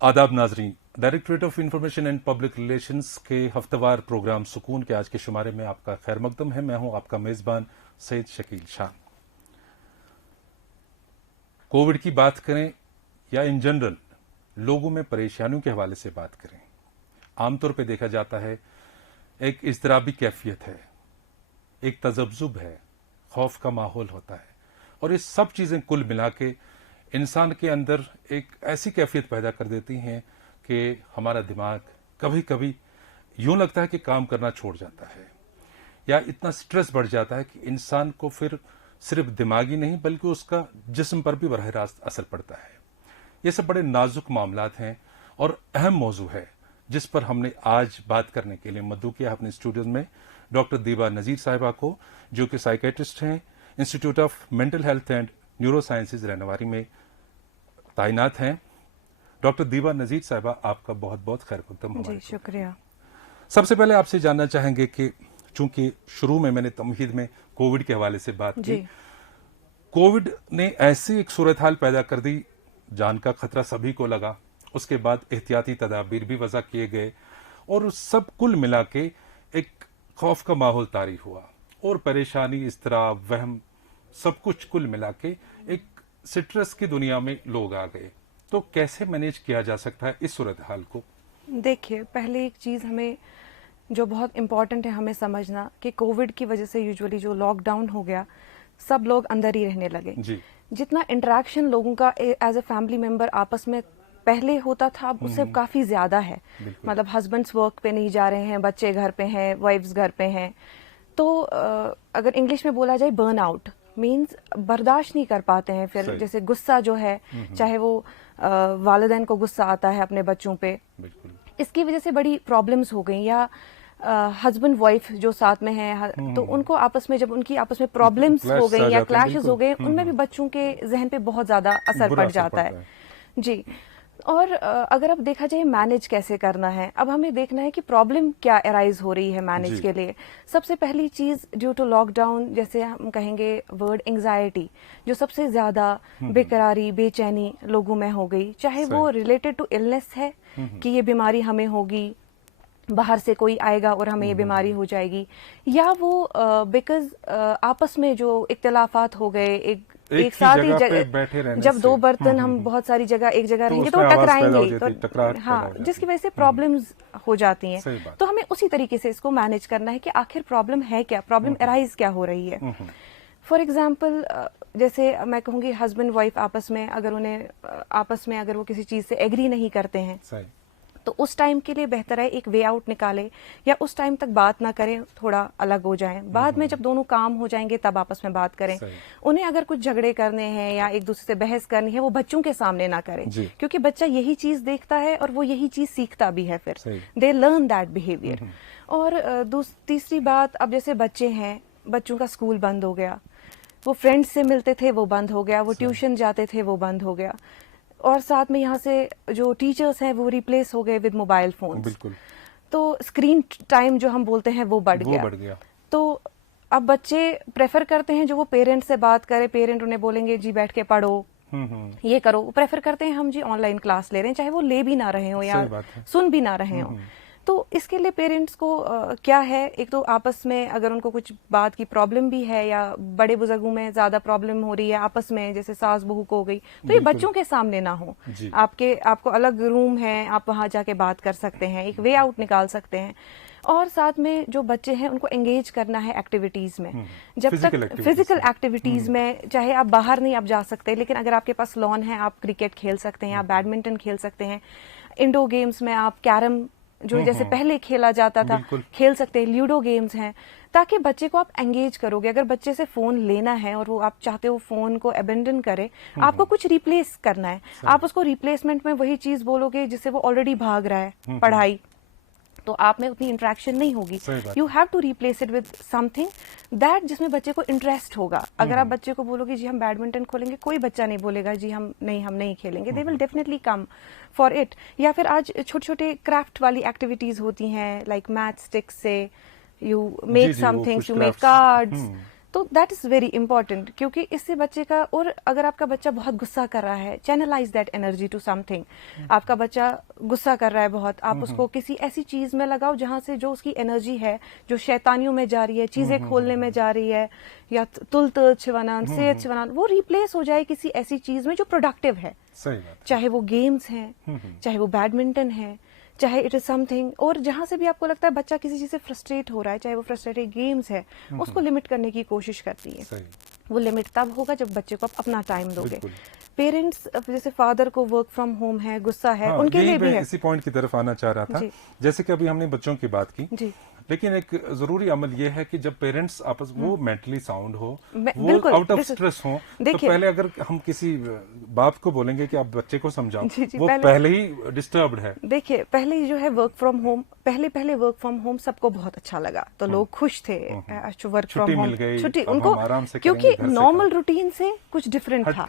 आदाब नाजरीन, directorate of information and public relations के हफ्तेवार प्रोग्राम सुकून के आज के शुमारे में आपका खैर मकदम है। मैं हूं आपका मेजबान सैयद शकील शाह। कोविड की बात करें या इन जनरल लोगों में परेशानियों के हवाले से बात करें, आमतौर पर देखा जाता है एक इज़्तिराबी कैफियत है, एक तजब्जुब है, खौफ का माहौल होता है और ये सब चीज़ें कुल मिला के इंसान के अंदर एक ऐसी कैफियत पैदा कर देती हैं कि हमारा दिमाग कभी कभी यूं लगता है कि काम करना छोड़ जाता है या इतना स्ट्रेस बढ़ जाता है कि इंसान को फिर सिर्फ दिमागी नहीं बल्कि उसका जिस्म पर भी बरह रास्त असर पड़ता है। ये सब बड़े नाजुक मामलात हैं और अहम मौजू है जिस पर हमने आज बात करने के लिए मद्दू किया अपने स्टूडियो में डॉक्टर दीबा नज़ीर साहिबा को, जो कि साइकेट्रिस्ट हैं, institute of mental health and neuro sciences Rainawari में तैनात हैं। डॉक्टर दीबा नज़ीर साहिबा, आपका बहुत बहुत खैर मकदम। जी शुक्रिया। सबसे पहले आपसे जानना चाहेंगे कि चूंकि शुरू में मैंने तमहीद में कोविड के हवाले से बात की, कोविड ने ऐसी एक सूरत हाल पैदा कर दी, जान का खतरा सभी को लगा, उसके बाद एहतियाती तदाबीर भी वज़ा किए गए और उस सब कुल मिला के एक खौफ का माहौल तारी हुआ और परेशानी, इज़्तिराब, वहम, सब कुछ कुल मिला के एक स्ट्रेस की दुनिया में लोग आ गए। तो कैसे मैनेज किया जा सकता है इस सूरत हाल को? देखिए, पहले एक चीज़ हमें जो बहुत इम्पॉर्टेंट है हमें समझना कि कोविड की वजह से यूजुअली जो लॉकडाउन हो गया, सब लोग अंदर ही रहने लगे। जितना इंटरेक्शन लोगों का एज ए फैमिली मेंबर आपस में पहले होता था, अब उससे काफ़ी ज़्यादा है। मतलब हस्बैंड्स वर्क पे नहीं जा रहे हैं, बच्चे घर पे हैं, वाइफ्स घर पे हैं। तो अगर इंग्लिश में बोला जाए बर्न आउट मीन्स बर्दाश्त नहीं कर पाते हैं फिर। जैसे गुस्सा जो है, चाहे वो वालिदैन को गुस्सा आता है अपने बच्चों पे, इसकी वजह से बड़ी प्रॉब्लम्स हो गई। या हस्बैंड वाइफ जो साथ में है तो उनको आपस में जब उनकी आपस में प्रॉब्लम्स हो गई या क्लैशेस हो गए, उनमें भी बच्चों के जहन पे बहुत ज्यादा असर पड़ जाता है। जी। और अगर अब देखा जाए मैनेज कैसे करना है, अब हमें देखना है कि प्रॉब्लम क्या अराइज हो रही है मैनेज के लिए। सबसे पहली चीज ड्यू टू लॉकडाउन, जैसे हम कहेंगे वर्ड एंग्जाइटी, जो सबसे ज्यादा बेकरारी, बेचैनी लोगों में हो गई, चाहे वो रिलेटेड टू इलनेस है कि ये बीमारी हमें होगी, बाहर से कोई आएगा और हमें ये बीमारी हो जाएगी, या वो बिकॉज आपस में जो इख्तिलाफात हो गए, एक साथ ही बैठे रहने जब दो बर्तन हम बहुत सारी जगह एक जगह रहेंगे तो टकराएंगे, तो हाँ, जिसकी वजह से प्रॉब्लम्स हो जाती हैं। तो हमें उसी तरीके से इसको मैनेज करना है कि आखिर प्रॉब्लम है क्या, प्रॉब्लम अराइज क्या हो रही है। फॉर एग्जाम्पल, जैसे मैं कहूँगी हस्बैंड वाइफ आपस में अगर वो किसी चीज से एग्री नहीं करते हैं, तो उस टाइम के लिए बेहतर है एक वे आउट निकाले, या उस टाइम तक बात ना करें, थोड़ा अलग हो जाएं। बाद में जब दोनों काम हो जाएंगे तब आपस में बात करें। उन्हें अगर कुछ झगड़े करने हैं या एक दूसरे से बहस करनी है, वो बच्चों के सामने ना करें, क्योंकि बच्चा यही चीज देखता है और वो यही चीज सीखता भी है, फिर दे लर्न दैट बिहेवियर। और तीसरी बात, अब जैसे बच्चे हैं, बच्चों का स्कूल बंद हो गया, वो फ्रेंड्स से मिलते थे वो बंद हो गया, वो ट्यूशन जाते थे वो बंद हो गया, और साथ में यहाँ से जो टीचर्स हैं वो रिप्लेस हो गए विद मोबाइल फोन। तो स्क्रीन टाइम जो हम बोलते हैं वो बढ़ गया। तो अब बच्चे प्रेफर करते हैं जो वो पेरेंट से बात करे, पेरेंट उन्हें बोलेंगे जी बैठ के पढ़ो, ये करो, वो प्रेफर करते हैं हम जी ऑनलाइन क्लास ले रहे हैं, चाहे वो ले भी ना रहे हो या सुन भी ना रहे हो। तो इसके लिए पेरेंट्स को क्या है, एक तो आपस में अगर उनको कुछ बात की प्रॉब्लम भी है या बड़े बुजुर्गों में ज्यादा प्रॉब्लम हो रही है आपस में, जैसे सास बहू को हो गई, तो ये बच्चों के सामने ना हो। आपको अलग रूम है, आप वहां जाके बात कर सकते हैं, एक वे आउट निकाल सकते हैं। और साथ में जो बच्चे हैं उनको एंगेज करना है एक्टिविटीज में। जब तक फिजिकल एक्टिविटीज में, चाहे आप बाहर नहीं आप जा सकते, लेकिन अगर आपके पास लॉन है, आप क्रिकेट खेल सकते हैं, आप बैडमिंटन खेल सकते हैं, इंडोर गेम्स में आप कैरम जो जैसे पहले खेला जाता था खेल सकते हैं, ल्यूडो गेम्स हैं, ताकि बच्चे को आप एंगेज करोगे। अगर बच्चे से फोन लेना है और वो आप चाहते हो फोन को अबेंडन करे, आपको कुछ रिप्लेस करना है, आप उसको रिप्लेसमेंट में वही चीज बोलोगे जिससे वो ऑलरेडी भाग रहा है, पढ़ाई, तो आप में उतनी इंटरेक्शन नहीं होगी। You have to replace it with something that जिसमें बच्चे को इंटरेस्ट होगा। अगर आप बच्चे को बोलोगे जी हम बैडमिंटन खोलेंगे, कोई बच्चा नहीं बोलेगा जी हम नहीं खेलेंगे, they will definitely come for it. या फिर आज छोटे छोटे क्राफ्ट वाली एक्टिविटीज होती हैं, लाइक मैथ स्टिक्स से you make somethings, you make cards, तो दैट इज वेरी इंपॉर्टेंट, क्योंकि इससे बच्चे का, और अगर आपका बच्चा बहुत गुस्सा कर रहा है, channelise that energy to something. आपका बच्चा गुस्सा कर रहा है बहुत, आप उसको किसी ऐसी चीज में लगाओ जहां से जो उसकी एनर्जी है, जो शैतानियों में जा रही है, चीजें खोलने में जा रही है, या तुल छिवाना, सेहत छिवाना, वो रिप्लेस हो जाए किसी ऐसी चीज में जो प्रोडक्टिव है। चाहे वो गेम्स हैं, चाहे वो बैडमिंटन है, चाहे इट इज समथिंग, और जहां से भी आपको लगता है बच्चा किसी चीज से फ्रस्ट्रेट हो रहा है, चाहे वो फ्रस्ट्रेटेड गेम्स है, उसको लिमिट करने की कोशिश करती है। वो लिमिट तब होगा जब बच्चे को आप अपना टाइम दोगे। पेरेंट्स, जैसे फादर को वर्क फ्रॉम होम है, गुस्सा है, उनके लिए भी है। इसी पॉइंट की तरफ आना चाह रहा था। जैसे कि अभी हमने बच्चों की बात की जी, लेकिन एक जरूरी अमल यह है कि जब पेरेंट्स आपस वो मेंटली साउंड हो, वो आउट ऑफ स्ट्रेस हो, तो पहले अगर हम किसी बाप को बोलेंगे कि आप बच्चे को समझाओ, वो पहले ही डिस्टर्ब्ड है। देखिए, पहले जो है वर्क फ्रॉम होम, पहले वर्क फ्रॉम होम सबको बहुत अच्छा लगा, तो लोग खुश थे, वर्क फ्रॉम होम, छुट्टी उनको, क्योंकि नॉर्मल रूटीन से कुछ डिफरेंट था।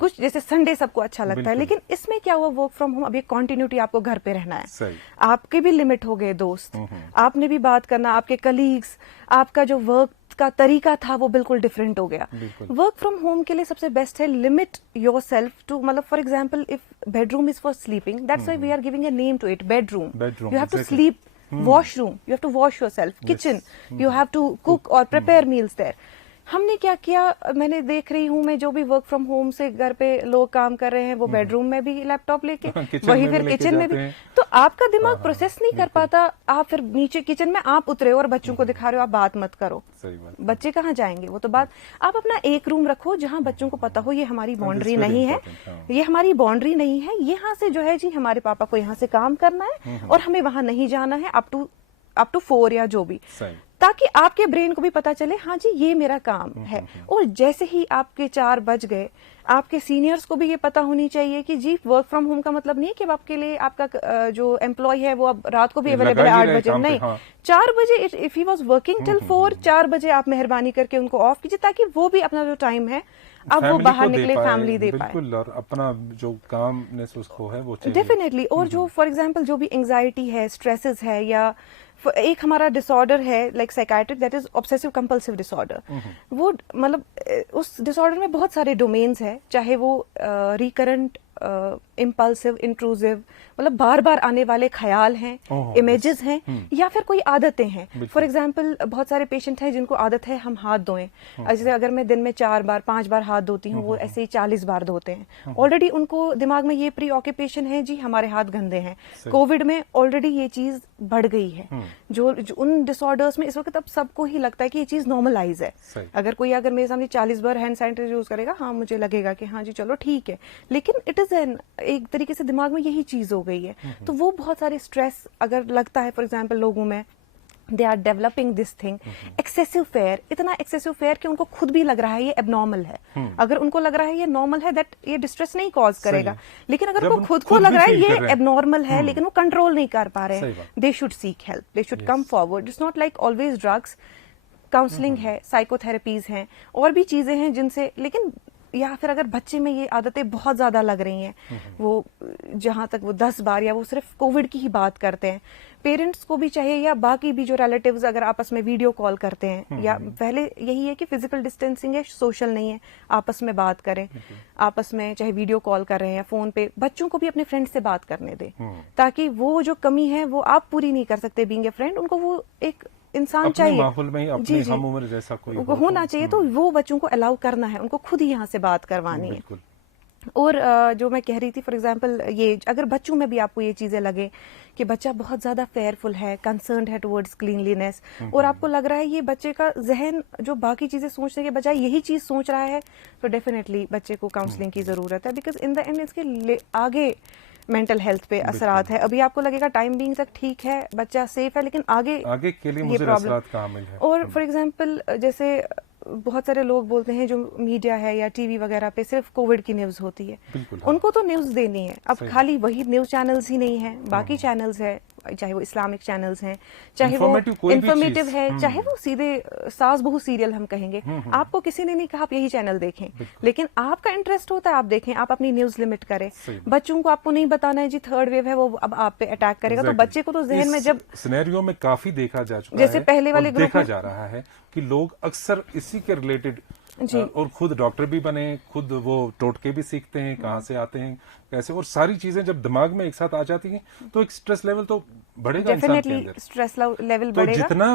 कुछ जैसे संडे सबको अच्छा लगता है, लेकिन इसमें क्या हुआ, वर्क फ्रॉम होम, अब ये कंटिन्यूटी, आपको घर पे रहना है, आपके भी लिमिट हो गए दोस्त, आपने भी बात करना, आपके कलीग्स, आपका जो वर्क का तरीका था वो बिल्कुल डिफरेंट हो गया। वर्क फ्रॉम होम के लिए सबसे बेस्ट है लिमिट योर सेल्फ टू, मतलब for example if bedroom is for sleeping, that's why we are giving a name to it, bedroom. You have to sleep, washroom, you have to wash yourself, kitchen, you have to cook और prepare meals there. हमने क्या किया, मैंने देख रही हूँ मैं, जो भी वर्क फ्रॉम होम से घर पे लोग काम कर रहे हैं, वो बेडरूम में भी लैपटॉप लेके, वही फिर किचन में भी, तो आपका दिमाग प्रोसेस नहीं कर पाता। आप फिर नीचे किचन में आप उतरे और बच्चों को दिखा रहे हो आप बात मत करो, बच्चे कहाँ जाएंगे? वो तो बात, आप अपना एक रूम रखो जहाँ बच्चों को पता हो ये हमारी बाउंड्री नहीं है, ये हमारी बाउंड्री नहीं है, यहाँ से जो है जी हमारे पापा को यहाँ से काम करना है और हमें वहां नहीं जाना है अप टू 4 या जो भी, ताकि आपके ब्रेन को भी पता चले हाँ जी ये मेरा काम है। और जैसे ही आपके 4 बज गए, आपके सीनियर्स को भी ये पता होनी चाहिए कि जी वर्क फ्रॉम होम का मतलब नहीं है कि आपके लिए आपका जो एम्प्लॉय है वो अब रात को भी अवेलेबल है 8 बजे, नहीं, 4 बजे, if he was working till 4, 4 बजे आप मेहरबानी करके उनको ऑफ कीजिए, ताकि वो भी अपना जो टाइम है अब वो बाहर निकले, फैमिली दे पाए, और अपना जो काम उसको है वो डेफिनेटली। और जो फॉर एग्जांपल जो भी एंजाइटी है, स्ट्रेसेस है, या एक हमारा डिसऑर्डर है like psychiatric, that is obsessive compulsive disorder. वो मतलब उस डिसऑर्डर में बहुत सारे डोमेन्स है, चाहे वो रिकरेंट, इम्पल्सिव, इंट्रूसिव, मतलब बार बार आने वाले ख्याल हैं, इमेजेस हैं, या फिर कोई आदतें हैं। फॉर एग्जांपल बहुत सारे पेशेंट हैं जिनको आदत है हम हाथ धोएं, जैसे अगर मैं दिन में 4 बार 5 बार हाथ धोती हूँ, वो ऐसे ही 40 बार धोते हैं। ऑलरेडी उनको दिमाग में ये प्री ऑक्यूपेशन है जी हमारे हाथ गंदे हैं। कोविड में ऑलरेडी ये चीज बढ़ गई है, जो उन डिसऑर्डर्स में इस वक्त अब सबको ही लगता है कि ये चीज नॉर्मलाइज है। अगर मेरे सामने 40 बार हैंड सैनिटाइजर यूज करेगा, हाँ मुझे लगेगा कि हाँ जी चलो ठीक है, लेकिन इट इज एक तरीके से दिमाग में यही चीज हो गई है। तो वो बहुत सारे स्ट्रेस अगर लगता है फॉर एग्जांपल लोगों में, they are developing this thing, excessive fear, इतना एक्सेसिव फेयर कि उनको खुद भी लग रहा है ये एबनॉर्मल है। अगर उनको लग रहा है ये नॉर्मल है, दैट ये डिस्ट्रेस नहीं कॉज करेगा, लेकिन अगर उनको खुद को लग रहा है ये एबनॉर्मल है लेकिन वो कंट्रोल नहीं कर पा रहे हैं, they should seek help, they should come forward. It's not like always drugs, counselling है, साइकोथेरेपीज हैं, और भी चीजें हैं जिनसे, लेकिन या फिर अगर बच्चे में ये आदतें बहुत ज्यादा लग रही हैं, वो जहां तक वो 10 बार, या वो सिर्फ कोविड की ही बात करते हैं, पेरेंट्स को भी चाहिए या बाकी भी जो रिलेटिव्स अगर आपस में वीडियो कॉल करते हैं, या पहले यही है कि फिजिकल डिस्टेंसिंग है, सोशल नहीं है, आपस में बात करें, आपस में चाहे वीडियो कॉल कर रहे हैं या फोन पे, बच्चों को भी अपने फ्रेंड से बात करने दें, ताकि वो जो कमी है वो आप पूरी नहीं कर सकते बीइंग ए फ्रेंड, उनको वो एक इंसान चाहिए माहौल में ही अपने हम उम्र जैसा कोई होना चाहिए, तो वो बच्चों को अलाउ करना है, उनको खुद ही यहाँ से बात करवानी है। और जो मैं कह रही थी फॉर एग्जांपल, ये अगर बच्चों में भी आपको ये चीजें लगे कि बच्चा बहुत ज्यादा फेयरफुल है, कंसर्न्ड है टुवर्ड्स क्लीनलीनेस, और आपको लग रहा है ये बच्चे का जहन जो बाकी चीजें सोचने के बजाय यही चीज सोच रहा है, तो डेफिनेटली बच्चे को काउंसलिंग की जरूरत है, बिकॉज इन द एंड इसके आगे मेंटल हेल्थ पे असरात है। अभी आपको लगेगा टाइम बीइंग तक ठीक है, बच्चा सेफ है, लेकिन आगे के लिए मुझे असरात कहाँ मिल है। और फॉर एग्जांपल जैसे बहुत सारे लोग बोलते हैं जो मीडिया है या टीवी वगैरह पे सिर्फ कोविड की न्यूज होती है, उनको तो न्यूज देनी है। अब खाली वही न्यूज चैनल्स ही नहीं है, बाकी चैनल्स है, चाहे वो इस्लामिक चैनल्स हैं, चाहे वो इंफॉर्मेटिव है, चाहे वो सीधे सास बहू सीरियल हम कहेंगे, आपको किसी ने नहीं कहा आप यही चैनल देखें, लेकिन आपका इंटरेस्ट होता है आप देखें, आप अपनी न्यूज लिमिट करें। बच्चों को आपको नहीं बताना है जी थर्ड वेव है वो अब आप पे अटैक करेगा, तो बच्चे को तो जहन में जब सिनेरियो में काफी देखा जा चुका जैसे है, पहले वाले ग्रुप देखा जा रहा है कि लोग अक्सर इसी के रिलेटेड और खुद डॉक्टर भी बने, खुद वो टोटके भी सीखते हैं, कहाँ से आते हैं कैसे, और सारी चीजें जब दिमाग में एक साथ आ जाती हैं तो एक स्ट्रेस लेवल तो बढ़ेगा इंसान के अंदर, स्ट्रेस लेवल तो बढ़ेगा। जितना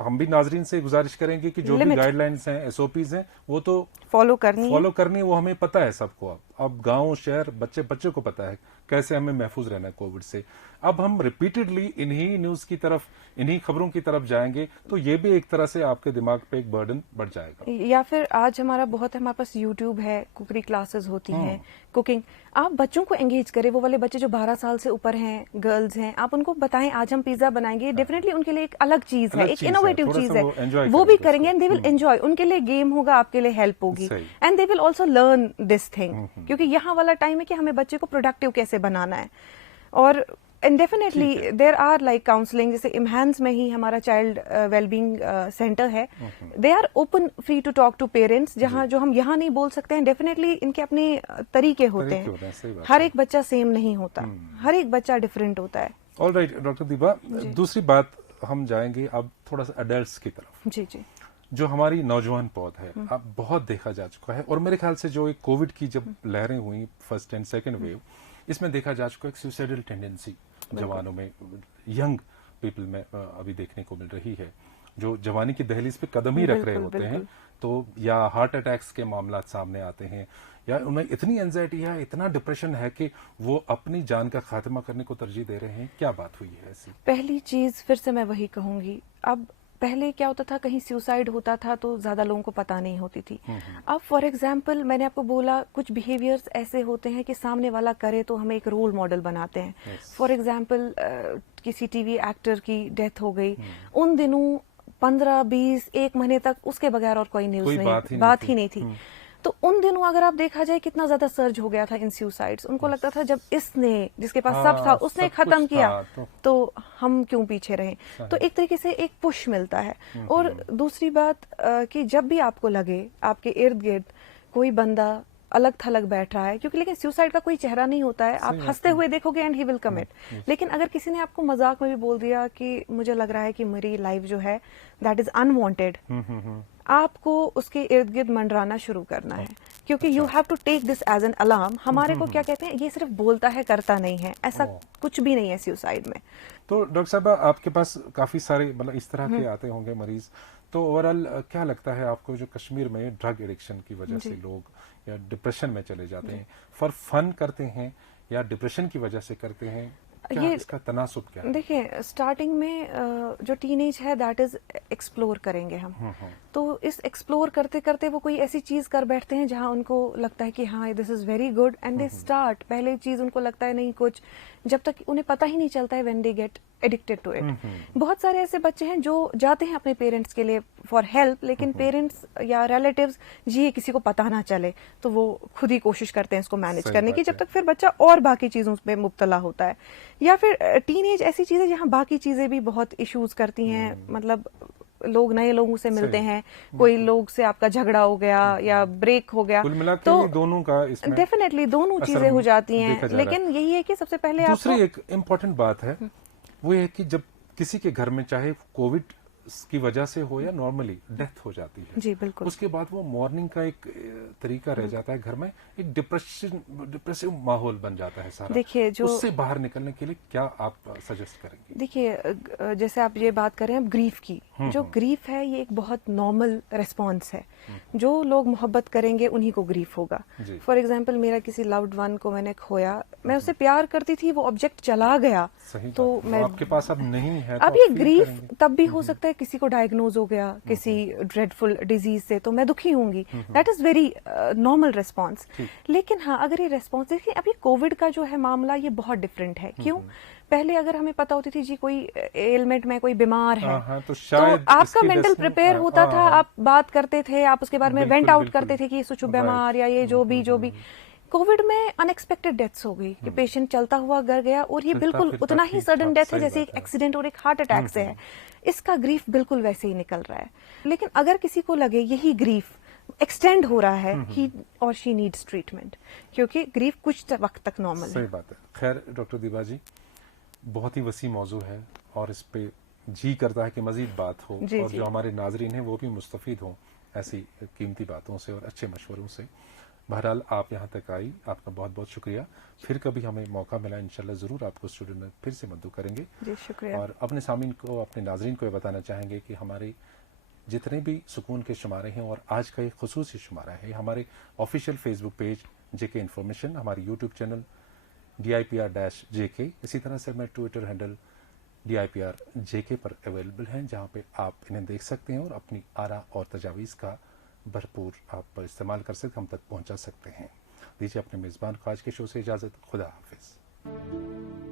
हम भी नाजरीन से गुजारिश करेंगे कि जो भी गाइडलाइंस हैं, एसओपीज हैं, वो तो फॉलो करनी, वो हमें पता है सबको। अब गांव शहर बच्चे को पता है कैसे हमें महफूज रहना है कोविड से। अब हम रिपीटेडली इन्हीं न्यूज की तरफ, इन्हीं खबरों की तरफ जाएंगे तो ये भी एक तरह से आपके दिमाग पे एक बर्डन बढ़ जाएगा। या फिर आज हमारे पास यूट्यूब है, कुकरी क्लासेस होती हैं, कुकिंग, आप बच्चों को एंगेज करें, वो वाले बच्चे जो 12 साल से ऊपर हैं, गर्ल्स हैं, आप उनको बताएं आज हम पिज्जा बनाएंगे, डेफिनेटली उनके लिए एक अलग चीज है, एक इनोवेटिव चीज है, वो भी करेंगे एंड दे विल एंजॉय, उनके लिए गेम होगा, आपके लिए हेल्प होगी and they will also learn this thing, क्योंकि यहाँ वाला टाइम है कि हमें बच्चे को प्रोडक्टिव कैसे बनाना है। और and definitely there are like counselling, जैसे इम्हांस में ही हमारा चाइल्ड वेलबींग सेंटर है, they are open free to talk to parents, जहाँ जो हम यहाँ नहीं बोल सकते हैं, डेफिनेटली इनके अपने तरीके होते हैं, हर एक बच्चा सेम नहीं होता, हर एक बच्चा डिफरेंट होता है। ऑलराइट डॉक्टर दीपा, दूसरी बात हम जाएंगे अब थोड़ा सा अडल्ट्स की तरफ। जी जी, जो हमारी नौजवान पौध है, अब बहुत देखा जा चुका है, और मेरे ख्याल से जो एक कोविड की जब लहरें हुई फर्स्ट एंड सेकेंड वेव, इसमें देखा जा चुका है एक सुसाइडल टेंडेंसी जवानों में, यंग पीपल में अभी देखने को मिल रही है, जो जवानी की दहलीज पे कदम ही रख रहे होते हैं, तो या हार्ट अटैक्स के मामला सामने आते हैं, या उन्हें इतनी एंजाइटी है, इतना डिप्रेशन है कि वो अपनी जान का खात्मा करने को तरजीह दे रहे हैं। क्या बात हुई है ऐसी? पहली चीज फिर से मैं वही कहूंगी, अब पहले क्या होता था, कहीं सुसाइड होता था तो ज्यादा लोगों को पता नहीं होती थी। अब फॉर एग्जाम्पल मैंने आपको बोला कुछ बिहेवियर्स ऐसे होते हैं कि सामने वाला करे तो हमें एक रोल मॉडल बनाते हैं। फॉर एग्जाम्पल किसी टीवी एक्टर की डेथ हो गई, उन दिनों 15-20 1 महीने तक उसके बगैर और कोई न्यूज नहीं, बात ही नहीं थी। तो उन दिनों अगर आप देखा जाए कितना ज्यादा सर्ज हो गया था इन सुसाइड्स, उनको लगता था जब इसने, जिसके पास सब था, उसने खत्म किया तो हम क्यों पीछे रहे। तो एक तरीके से एक पुश मिलता है। और दूसरी बात कि जब भी आपको लगे आपके इर्द गिर्द कोई बंदा अलग थलग बैठ रहा है, क्योंकि लेकिन सुसाइड का कोई चेहरा नहीं होता है, आप हंसते हुए देखोगे एंड ही विल कमिट, लेकिन अगर किसी ने आपको मजाक में भी बोल दिया कि मुझे लग रहा है कि मेरी लाइफ जो है दैट इज अनवांटेड, आपको उसके इर्द गिर्द मंडराना शुरू करना है, क्योंकि you have to take this as an alarm. हमारे को क्या कहते हैं, ये सिर्फ बोलता है करता नहीं है, ऐसा कुछ भी नहीं है सुसाइड में। तो डॉक्टर साहब आपके पास काफी सारे मतलब इस तरह के आते होंगे मरीज, तो ओवरऑल क्या लगता है आपको, जो कश्मीर में ड्रग एडिक्शन की वजह से लोग या डिप्रेशन में चले जाते हैं, फॉर फन करते हैं या डिप्रेशन की वजह से करते हैं, क्या ये इसका तनासुब क्या है? देखिए स्टार्टिंग में जो टीनेज है दैट इज एक्सप्लोर करेंगे हम, तो इस एक्सप्लोर करते करते वो कोई ऐसी चीज कर बैठते हैं जहां उनको लगता है कि हाँ this is very good and they start, पहले चीज उनको लगता है नहीं कुछ, जब तक उन्हें पता ही नहीं चलता है when they get addicted to it. बहुत सारे ऐसे बच्चे हैं जो जाते हैं अपने पेरेंट्स के लिए फॉर हेल्प, लेकिन पेरेंट्स या रिलेटिव्स जी किसी को पता ना चले, तो वो खुद ही कोशिश करते हैं इसको मैनेज करने की, जब तक फिर बच्चा और बाकी चीजों में मुब्तला होता है। या फिर टीनेज ऐसी चीज है जहां बाकी चीजें भी बहुत इश्यूज करती हैं, मतलब लोग नए लोगों से मिलते हैं, कोई लोग से आपका झगड़ा हो गया या ब्रेक हो गया, तो दोनों का इसमें डेफिनेटली दोनों चीजें हो जाती हैं। लेकिन यही है कि सबसे पहले दूसरी एक इम्पोर्टेंट बात है वो ये कि जब किसी के घर में चाहे कोविड की वजह से हो या नॉर्मली डेथ हो जाती है, जी बिल्कुल, उसके बाद वो मॉर्निंग का एक तरीका रह जाता है घर में, एक डिप्रेसिव माहौल बन जाता है सारा। देखिए जो उससे बाहर निकलने के लिए क्या आप सजेस्ट करेंगे? देखिए जैसे आप ये बात कर रहे हैं ग्रीफ की, जो ग्रीफ है ये एक बहुत नॉर्मल रिस्पॉन्स है, जो लोग मोहब्बत करेंगे उन्हीं को ग्रीफ होगा। फॉर एग्जाम्पल मेरा किसी लव्ड वन को मैंने खोया, मैं उससे प्यार करती थी, वो ऑब्जेक्ट चला गया, तो मैं आपके पास अब नहीं है, अब ये ग्रीफ तब भी हो सकता है किसी को डायग्नोज हो गया किसी ड्रेडफुल डिजीज से, तो मैं दुखी होंगी, that is very normal response. लेकिन हाँ अगर ये रिस्पॉन्स देखिए, अभी कोविड का जो है मामला ये बहुत डिफरेंट है। क्यों? पहले अगर हमें पता होती थी जी कोई एलमेंट में कोई बीमार है, तो आपका मेंटल प्रिपेयर होता था, आप बात करते थे, आप उसके बारे में वेंट आउट करते थे कि ये सुचु बीमार या ये जो भी कोविड में अनएक्सपेक्टेड डेथ्स हो गई कि पेशेंट चलता हुआ घर गया और ये बिल्कुल उतना ही सडन डेथ है जैसे एक एक्सीडेंट और एक हार्ट अटैक से है। इसका ग्रीफ बिल्कुल वैसे ही निकल रहा है। लेकिन अगर किसी को लगे यही ग्रीफ एक्सटेंड हो रहा है, ही और शी नीड्स ट्रीटमेंट, क्योंकि ग्रीफ कुछ वक्त तक नॉर्मल है। सही बात है। खैर डॉक्टर दीबा जी, बहुत ही वसी मौजू है और इस पे जी करता है कि मजीद बात हो और जो हमारे नाजरीन हैं वो भी मुस्तफीद हों ऐसी कीमती बातों से और अच्छे मशवरों से। बहरहाल आप यहाँ तक आई, आपका बहुत बहुत शुक्रिया। फिर कभी हमें मौका मिला इंशाल्लाह ज़रूर आपको स्टूडियो में फिर से मद्दू करेंगे। जी शुक्रिया। और अपने सामीन को, अपने नाजरीन को ये बताना चाहेंगे कि हमारे जितने भी सुकून के शुमारे हैं और आज का एक खुसूसी शुमारा है हमारे ऑफिशियल फेसबुक पेज जेके इन्फॉर्मेशन, हमारे यूट्यूब चैनल DIPR-JK, इसी तरह से मैं ट्विटर हैंडल DIPR-JK पर अवेलेबल हैं, जहां पे आप इन्हें देख सकते हैं और अपनी आरा और तजावीज़ का भरपूर आप इस्तेमाल कर सकते, हम तक पहुंचा सकते हैं। दीजिए अपने मेज़बान को आज के शो से इजाज़त। खुदा हाफिज़।